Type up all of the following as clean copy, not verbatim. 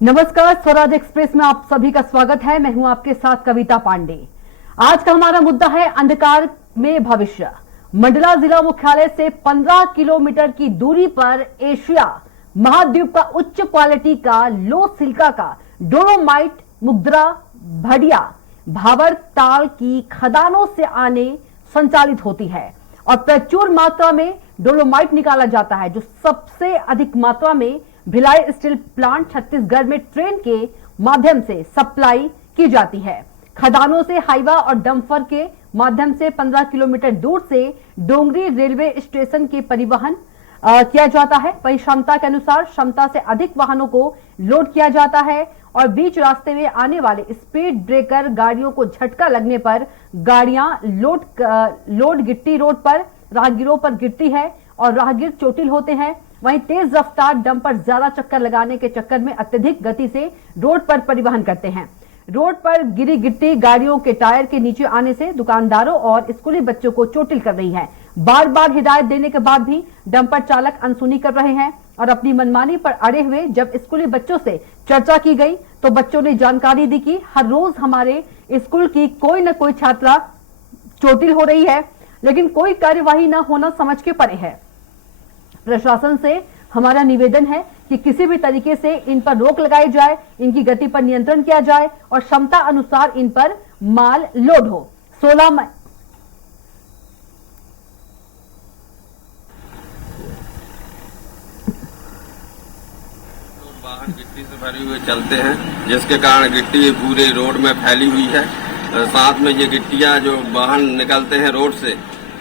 नमस्कार, स्वराज एक्सप्रेस में आप सभी का स्वागत है। मैं हूं आपके साथ कविता पांडे। आज का हमारा मुद्दा है अंधकार में भविष्य। मंडला जिला मुख्यालय से 15 किलोमीटर की दूरी पर एशिया महाद्वीप का उच्च क्वालिटी का लो सिलिका का डोलोमाइट मुद्रा भडिया भावर ताल की खदानों से आने संचालित होती है और प्रचुर मात्रा में डोलोमाइट निकाला जाता है, जो सबसे अधिक मात्रा में भिलाई स्टील प्लांट छत्तीसगढ़ में ट्रेन के माध्यम से सप्लाई की जाती है। खदानों से हाईवा और डंपर के माध्यम से 15 किलोमीटर दूर से डोंगरी रेलवे स्टेशन के परिवहन किया जाता है। वहीं क्षमता के अनुसार क्षमता से अधिक वाहनों को लोड किया जाता है और बीच रास्ते में आने वाले स्पीड ब्रेकर गाड़ियों को झटका लगने पर गाड़ियां लोड गिट्टी रोड पर राहगीरों पर गिरती है और राहगीर चोटिल होते हैं। वहीं तेज रफ्तार डंपर ज्यादा चक्कर लगाने के चक्कर में अत्यधिक गति से रोड पर परिवहन करते हैं। रोड पर गिरी गिट्टी गाड़ियों के टायर के नीचे आने से दुकानदारों और स्कूली बच्चों को चोटिल कर रही है। बार बार हिदायत देने के बाद भी डंपर चालक अनसुनी कर रहे हैं और अपनी मनमानी पर अड़े हुए। जब स्कूली बच्चों से चर्चा की गई तो बच्चों ने जानकारी दी कि हर रोज हमारे स्कूल की कोई न कोई छात्रा चोटिल हो रही है, लेकिन कोई कार्यवाही न होना समझ के परे है। प्रशासन से हमारा निवेदन है कि किसी भी तरीके से इन पर रोक लगाई जाए, इनकी गति पर नियंत्रण किया जाए और क्षमता अनुसार इन पर माल लोड हो। 16 मई वाहन गिट्टी से भरे हुए चलते हैं, जिसके कारण गिट्टी पूरे रोड में फैली हुई है। साथ में ये गिट्टियां जो वाहन निकलते हैं रोड से,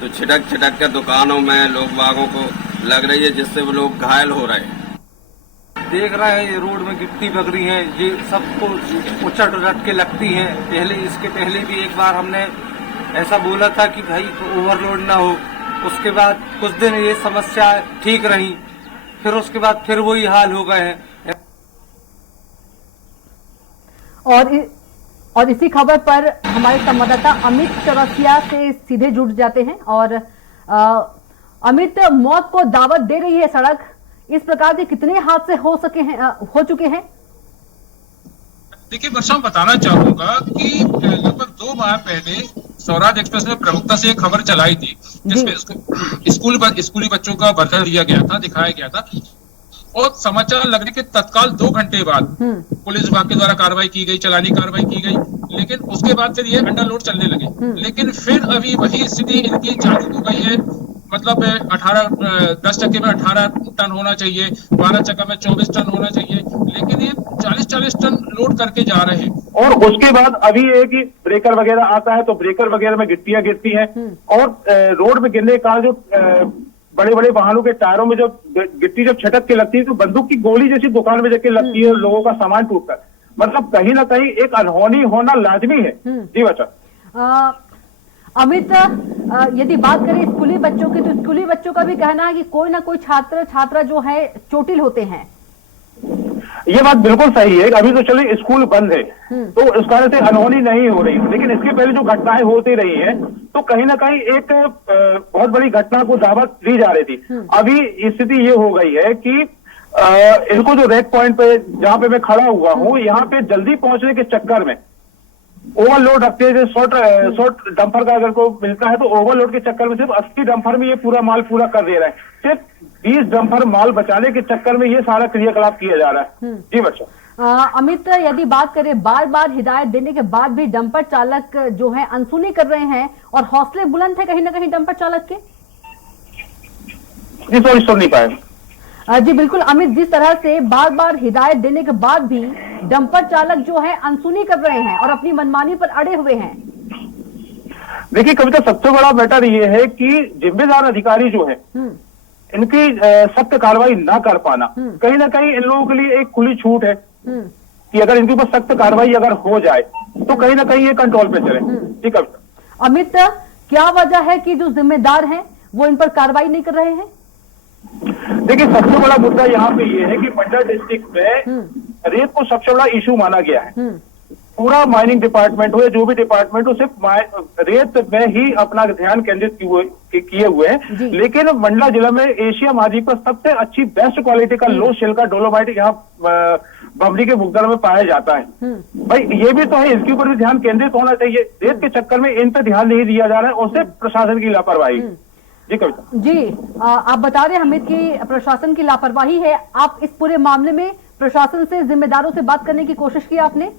तो छिटक छिटक कर दुकानों में लोग बागों को लग रही है, जिससे वो लोग घायल हो रहे हैं। देख रहे हैं ये रोड में गिट्टी लग रही है, ये सबको उचट उचट के लगती है। इसके पहले भी एक बार हमने ऐसा बोला था कि भाई ओवरलोड ना हो। उसके बाद कुछ दिन ये समस्या ठीक रही, फिर उसके बाद फिर वही हाल हो गए हैं। और इसी खबर पर हमारे संवाददाता अमित चौरसिया से सीधे जुड़ जाते हैं। और अमित, मौत को दावत दे रही है सड़क, इस प्रकार के कितने हादसे हो चुके हैं? देखिए वर्षा, बताना चाहूंगा कि लगभग 2 माह पहले स्वराज एक्सप्रेस में प्रमुखता से एक खबर चलाई थी, जिसमें स्कूली बच्चों का बर्तन दिया गया था, दिखाया गया था और समाचार लगने के तत्काल 2 घंटे बाद पुलिस विभाग के द्वारा कार्रवाई की गई, चलानी कार्रवाई की गई, लेकिन उसके बाद फिर ये अंडरलोड चलने लगे। लेकिन फिर अभी वही स्थिति इनकी चालू हो गई है। मतलब 10 चक्के में 18 टन होना चाहिए, 12 चक्का में 24 टन होना चाहिए, लेकिन ये 40-40 टन लोड करके जा रहे हैं। और उसके बाद अभी है कि ब्रेकर वगैरह आता है तो ब्रेकर वगैरह में गिट्टियां गिरती हैं और रोड में गिरने का जो बड़े बड़े वाहनों के टायरों में जब गिट्टी जब छटक के लगती है तो बंदूक की गोली जैसी दुकान में जाके लगती है, लोगों का सामान टूटता है। मतलब कहीं ना कहीं एक अनहोनी होना लाजमी है। जी बच्चा। अमित, यदि बात करें स्कूली बच्चों की, तो स्कूली बच्चों का भी कहना है कि कोई ना कोई छात्रा जो है चोटिल होते हैं। ये बात बिल्कुल सही है। अभी तो चलिए स्कूल बंद है तो इस कारण से अनहोनी नहीं हो रही, लेकिन इसके पहले जो घटनाएं होती रही हैं तो कहीं ना कहीं एक बहुत बड़ी घटना को दावत दी जा रही थी। अभी स्थिति ये हो गई है कि इनको जो रेड पॉइंट पे जहां पे मैं खड़ा हुआ हूँ, यहाँ पे जल्दी पहुंचने के चक्कर में ओवरलोड रखते हैं। शॉर्ट डंपर का अगर को मिलता है तो ओवरलोड के चक्कर में सिर्फ 80 डंपर में ये पूरा माल पूरा कर दे रहा है। सिर्फ 20 डंपर माल बचाने के चक्कर में ये सारा क्रियाकलाप किया जा रहा है। जी बच्चा। अमित, यदि बात करें, बार बार हिदायत देने के बाद भी डंपर चालक जो है अनसुनी कर रहे हैं और हौसले बुलंद है कहीं ना कहीं डंपर चालक के। जी सॉरी, सुन नहीं पाए। जी बिल्कुल अमित, जिस तरह से बार बार हिदायत देने के बाद भी डंपर चालक जो है अनसुनी कर रहे हैं और अपनी मनमानी पर अड़े हुए हैं। देखिए कविता, सबसे बड़ा मैटर ये है कि जिम्मेदार अधिकारी जो है इनकी सख्त कार्रवाई ना कर पाना कहीं ना कहीं इन लोगों के लिए एक खुली छूट है कि अगर इनके ऊपर सख्त कार्रवाई अगर हो जाए तो कहीं ना कहीं ये कंट्रोल पे चले। ठीक है अमित, क्या वजह है कि जो जिम्मेदार हैं वो इन पर कार्रवाई नहीं कर रहे हैं? देखिए सबसे बड़ा मुद्दा यहाँ पे ये है कि मंडला डिस्ट्रिक्ट में रेत को सबसे बड़ा इशू माना गया है। पूरा माइनिंग डिपार्टमेंट हो या जो भी डिपार्टमेंट हो, सिर्फ रेत में ही अपना ध्यान केंद्रित किए हुए हैं। लेकिन मंडला जिला में एशिया महाद्वीप पर सबसे अच्छी बेस्ट क्वालिटी का लो सिल्का डोलोमाइट यहाँ बमरी के मुगदर में पाया जाता है। भाई ये भी तो है, इसके ऊपर भी ध्यान केंद्रित होना चाहिए। रेत के चक्कर में इन पर ध्यान नहीं दिया जा रहा है और सिर्फ प्रशासन की लापरवाही। जी कविता जी, आप बता रहे हैं हमिद की प्रशासन की लापरवाही है। आप इस पूरे मामले में प्रशासन से, जिम्मेदारों से बात करने की कोशिश की आपने?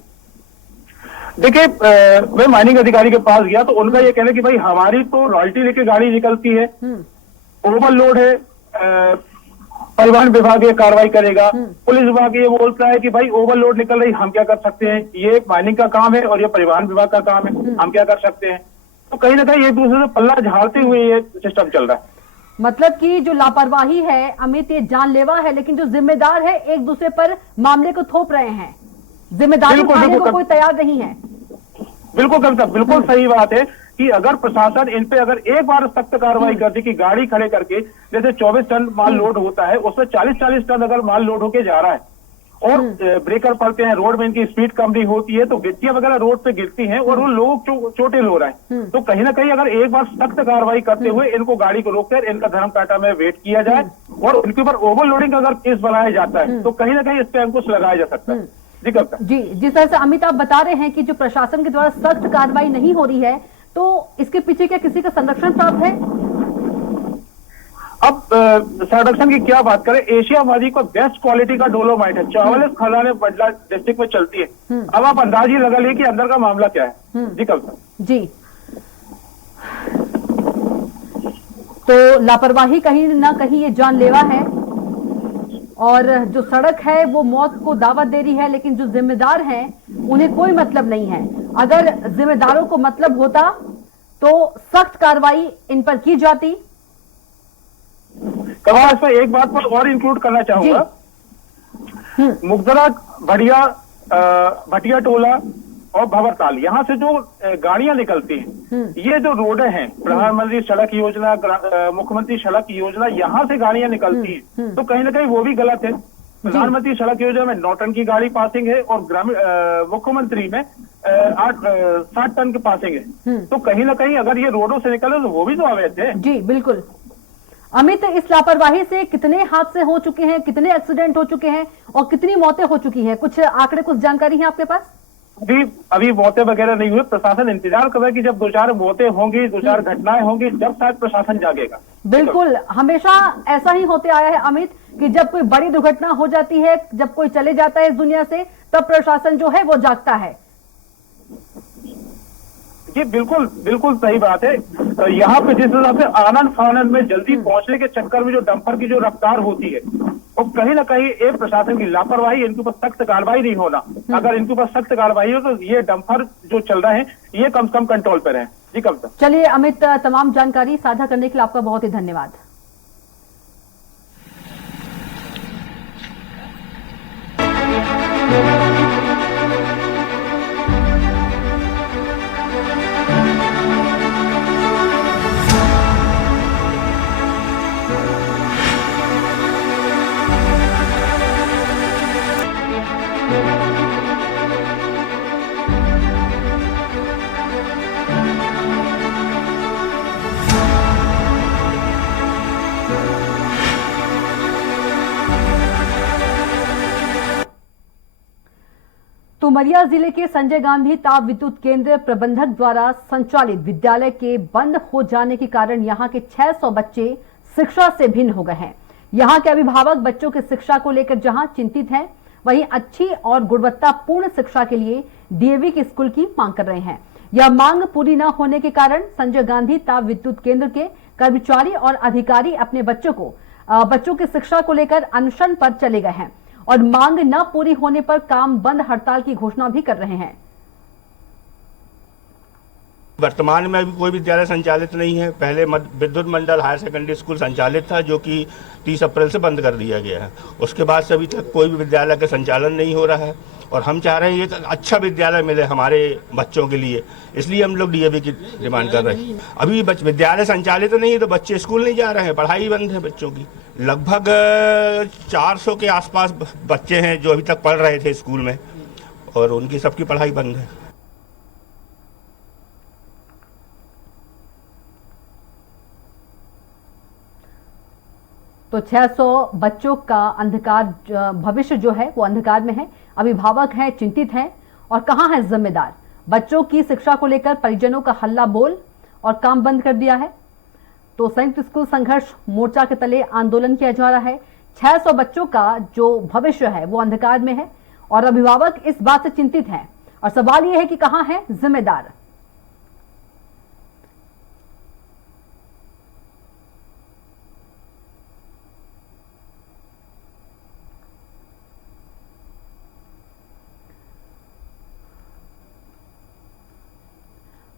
देखिए, मैं माइनिंग अधिकारी के पास गया तो उनका ये कहना कि भाई हमारी तो रॉयल्टी लेके गाड़ी निकलती है, ओवरलोड है, परिवहन विभाग ये कार्रवाई करेगा। पुलिस विभाग ये बोलता है कि भाई ओवरलोड निकल रही, हम क्या कर सकते हैं, ये माइनिंग का काम है और ये परिवहन विभाग का काम है, हम क्या कर सकते हैं। तो कहीं ना कहीं एक दूसरे से पल्ला झाड़ते हुए ये सिस्टम चल रहा है। मतलब कि जो लापरवाही है अमित, ये जानलेवा है, लेकिन जो जिम्मेदार है एक दूसरे पर मामले को थोप रहे हैं, जिम्मेदारी उठाने को कोई तैयार नहीं है। बिल्कुल कविता, बिल्कुल सही बात है कि अगर प्रशासन इन पे अगर एक बार सख्त कार्रवाई कर दी कि गाड़ी खड़े करके, जैसे 24 टन माल लोड होता है उसमें 40-40 टन अगर माल लोड होके जा रहा है और ब्रेकर पड़ते हैं, रोड में इनकी स्पीड कम नहीं होती है तो गिट्टियां वगैरह रोड पे गिरती हैं और वो लोग चोटिल हो रहे हैं। तो कहीं ना कहीं अगर एक बार सख्त कार्रवाई करते हुए इनको गाड़ी को रोककर इनका धर्म काटा में वेट किया जाए और इनके ऊपर ओवरलोडिंग अगर केस बनाया जाता है तो कहीं ना कहीं इस पे अंकुश लगाया जा सकता है। जी कब जी, जिस तरह से अमित आप बता रहे हैं कि जो प्रशासन के द्वारा सख्त कार्रवाई नहीं हो रही है, तो इसके पीछे क्या किसी का संरक्षण प्राप्त है? अब संरक्षण की क्या बात करें, एशिया महाद्वीप का बेस्ट क्वालिटी का डोलोमाइट है, 44 खदानें मंडला डिस्ट्रिक्ट में चलती है। अब आप अंदाज ही लगा लिए कि अंदर का मामला क्या है। जी कब जी, तो लापरवाही कहीं ना कहीं ये जानलेवा है और जो सड़क है वो मौत को दावत दे रही है, लेकिन जो जिम्मेदार हैं उन्हें कोई मतलब नहीं है। अगर जिम्मेदारों को मतलब होता तो सख्त कार्रवाई इन पर की जाती। कमाल पे एक बात पर और इंक्लूड करना चाहूंगा, मुगदरा, भटिया टोला और भंवरताल, यहाँ से जो गाड़ियां निकलती हैं, ये जो रोडें हैं, प्रधानमंत्री सड़क योजना, मुख्यमंत्री सड़क योजना, यहाँ से गाड़ियां निकलती हैं, तो कहीं ना कहीं वो भी गलत है। प्रधानमंत्री सड़क योजना में 9 टन की गाड़ी पासिंग है और ग्रामीण मुख्यमंत्री में 60 टन की पासिंग है। तो कहीं ना कहीं अगर ये रोडों से निकले तो वो भी तो अवैध है। जी बिल्कुल। अमित, इस लापरवाही से कितने हादसे हो चुके हैं, कितने एक्सीडेंट हो चुके हैं और कितनी मौतें हो चुकी हैं? कुछ आंकड़े, कुछ जानकारी है आपके पास? अभी मौतें वगैरह नहीं हुई। प्रशासन इंतजार कर रहा है कि जब 2-4 मौतें होंगी, 2-4 घटनाएं होंगी, जब शायद प्रशासन जागेगा। बिल्कुल, हमेशा ऐसा ही होते आया है अमित कि जब कोई बड़ी दुर्घटना हो जाती है, जब कोई चले जाता है इस दुनिया से, तब प्रशासन जो है वो जागता है। ये बिल्कुल बिल्कुल सही बात है। यहाँ पे जिस हिसाब से आनंद फानंद में जल्दी पहुंचने के चक्कर में जो डंपर की जो रफ्तार होती है, और कहीं ना कहीं एक प्रशासन की लापरवाही, इनके ऊपर सख्त कार्रवाई नहीं होना। अगर इनके ऊपर सख्त कार्रवाई हो तो ये डंपर जो चल रहे हैं ये कम से कम कंट्रोल पर है। जी कब तक। चलिए अमित, तमाम जानकारी साझा करने के लिए आपका बहुत ही धन्यवाद। उमरिया जिले के संजय गांधी ताप विद्युत केंद्र प्रबंधक द्वारा संचालित विद्यालय के बंद हो जाने के कारण यहां के 600 बच्चे शिक्षा से भिन्न हो गए हैं। यहां के अभिभावक बच्चों की शिक्षा को लेकर जहां चिंतित हैं, वहीं अच्छी और गुणवत्तापूर्ण शिक्षा के लिए डीएवी के स्कूल की मांग कर रहे हैं। यह मांग पूरी न होने के कारण संजय गांधी ताप विद्युत केंद्र के कर्मचारी और अधिकारी अपने बच्चों की शिक्षा को लेकर अनशन पर चले गए हैं और मांग न पूरी होने पर काम बंद हड़ताल की घोषणा भी कर रहे हैं। वर्तमान में अभी कोई विद्यालय संचालित नहीं है। पहले विद्युत मंडल हायर सेकेंडरी स्कूल संचालित था, जो कि 30 अप्रैल से बंद कर दिया गया है। उसके बाद से अभी तक कोई भी विद्यालय का संचालन नहीं हो रहा है और हम चाह रहे हैं एक अच्छा विद्यालय मिले हमारे बच्चों के लिए, इसलिए हम लोग डीएवी की डिमांड कर रहे हैं। अभी विद्यालय संचालित नहीं है तो बच्चे स्कूल नहीं जा रहे हैं, पढ़ाई बंद है बच्चों की। लगभग 400 के आसपास बच्चे हैं जो अभी तक पढ़ रहे थे स्कूल में, और उनकी सबकी पढ़ाई बंद है। तो 600 बच्चों का अंधकार भविष्य जो है वो अंधकार में है। अभिभावक हैं, चिंतित हैं, और कहां है जिम्मेदार? बच्चों की शिक्षा को लेकर परिजनों का हल्ला बोल और काम बंद कर दिया है। तो संयुक्त स्कूल संघर्ष मोर्चा के तले आंदोलन किया जा रहा है। 600 बच्चों का जो भविष्य है वो अंधकार में है और अभिभावक इस बात से चिंतित हैं, और सवाल यह है कि कहां है जिम्मेदार?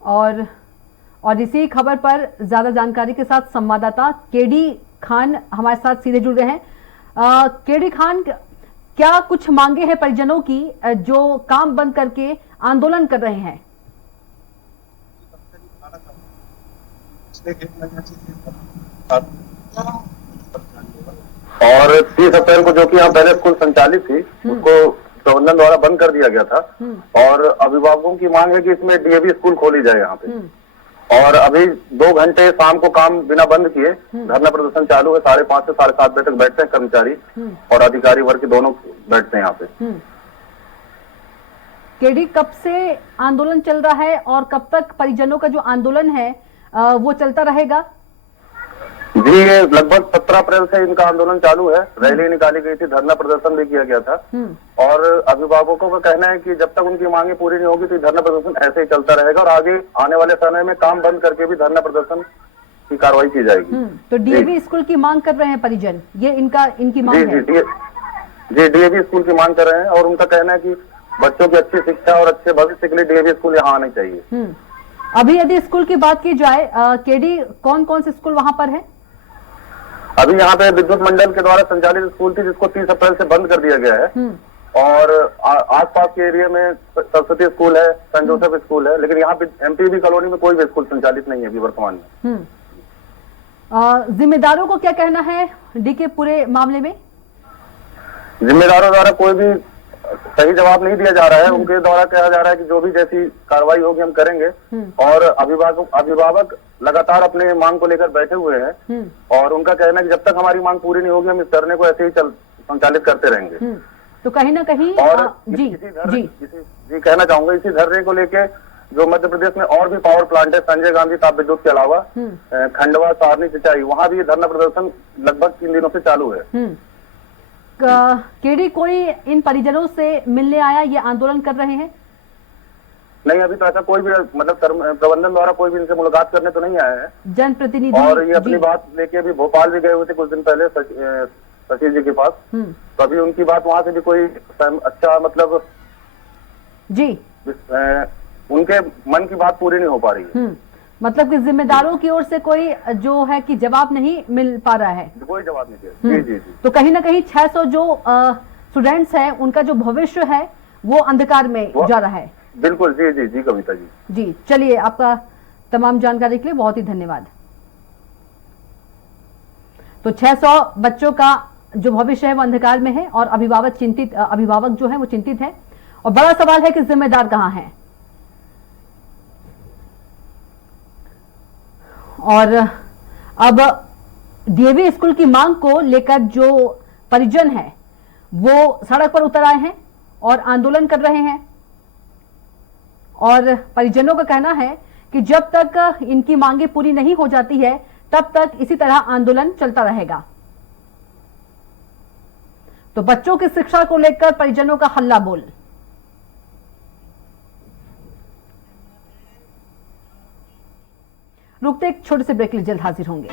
और इसी खबर पर ज्यादा जानकारी के साथ संवाददाता केडी खान हमारे साथ सीधे जुड़ रहे हैं। केडी खान, क्या कुछ मांगे हैं परिजनों की जो काम बंद करके आंदोलन कर रहे हैं? और 30 अप्रैल को जो कि यहाँ पहले स्कूल संचालित थी उसको प्रबंधन द्वारा बंद कर दिया गया था, और अभिभावकों की मांग है कि इसमें डीएवी स्कूल खोली जाए यहाँ पे। और अभी 2 घंटे शाम को काम बिना बंद किए धरना प्रदर्शन चालू है। 5:30 से 7:30 बजे तक बैठते हैं कर्मचारी और अधिकारी वर्ग दोनों बैठते हैं यहाँ पे। केडी, कब से आंदोलन चल रहा है और कब तक परिजनों का जो आंदोलन है वो चलता रहेगा? जी, ये लगभग 17 अप्रैल से इनका आंदोलन चालू है। रैली निकाली गई थी, धरना प्रदर्शन भी किया गया था, और अभिभावकों का कहना है कि जब तक उनकी मांगे पूरी नहीं होगी तो धरना प्रदर्शन ऐसे ही चलता रहेगा, और आगे आने वाले समय में काम बंद करके भी धरना प्रदर्शन की कार्रवाई की जाएगी। तो डीएवी स्कूल की मांग कर रहे हैं परिजन, ये इनकी मांग है? जी, डीएवी स्कूल की मांग कर रहे हैं, और उनका कहना है कि बच्चों की अच्छी शिक्षा और अच्छे भविष्य के लिए डीएवी स्कूल यहाँ आने चाहिए। अभी यदि स्कूल की बात की जाए केडी, कौन कौन से स्कूल वहां पर है? अभी यहाँ पे विद्युत मंडल के द्वारा संचालित स्कूल थी जिसको 30 अप्रैल से बंद कर दिया गया है, और आसपास के एरिया में सरस्वती स्कूल है, सेंट जोसेफ स्कूल है, लेकिन यहाँ पे एमपीबी कॉलोनी में कोई भी स्कूल संचालित नहीं है अभी वर्तमान में। जिम्मेदारों को क्या कहना है डी के पूरे मामले में? जिम्मेदारों द्वारा कोई भी सही जवाब नहीं दिया जा रहा है। उनके द्वारा कहा जा रहा है कि जो भी जैसी कार्रवाई होगी हम करेंगे, और अभिभावक लगातार अपने मांग को लेकर बैठे हुए हैं, और उनका कहना है कि जब तक हमारी मांग पूरी नहीं होगी हम इस धरने को ऐसे ही संचालित करते रहेंगे। तो कहीं ना कहीं और जी कहना चाहूंगा, इसी धरने को लेके जो मध्य प्रदेश में और भी पावर प्लांट है, संजय गांधी ताप विद्युत के अलावा खंडवा, सारनी, सिंचाई, वहां भी ये धरना प्रदर्शन लगभग 3 दिनों से चालू है। केडी, कोई इन परिजनों से मिलने आया, ये आंदोलन कर रहे हैं? नहीं, अभी तो ऐसा कोई भी मतलब प्रबंधन द्वारा कोई भी इनसे मुलाकात करने तो नहीं आया है। जनप्रतिनिधि और ये अपनी बात लेके अभी भोपाल भी गए हुए थे कुछ दिन पहले सचिव जी के पास, तो अभी उनकी बात वहां से भी कोई अच्छा मतलब जी उनके मन की बात पूरी नहीं हो पा रही है। मतलब कि जिम्मेदारों की ओर से कोई जो है कि जवाब नहीं मिल पा रहा है, कोई जवाब नहीं दिया। जी जी जी। तो कहीं ना कहीं 600 जो स्टूडेंट्स हैं उनका जो भविष्य है वो अंधकार में जा रहा है। बिल्कुल, जी जी जी कविता जी। जी, चलिए, आपका तमाम जानकारी के लिए बहुत ही धन्यवाद। तो 600 बच्चों का जो भविष्य है वो अंधकार में है, और अभिभावक जो है वो चिंतित है, और बड़ा सवाल है कि जिम्मेदार कहां है। और अब डीएवी स्कूल की मांग को लेकर जो परिजन है वो सड़क पर उतर आए हैं और आंदोलन कर रहे हैं, और परिजनों का कहना है कि जब तक इनकी मांगे पूरी नहीं हो जाती है तब तक इसी तरह आंदोलन चलता रहेगा। तो बच्चों की शिक्षा को लेकर परिजनों का हल्ला बोल। रुकते एक छोटे से ब्रेक के लिए जल्द हाजिर होंगे।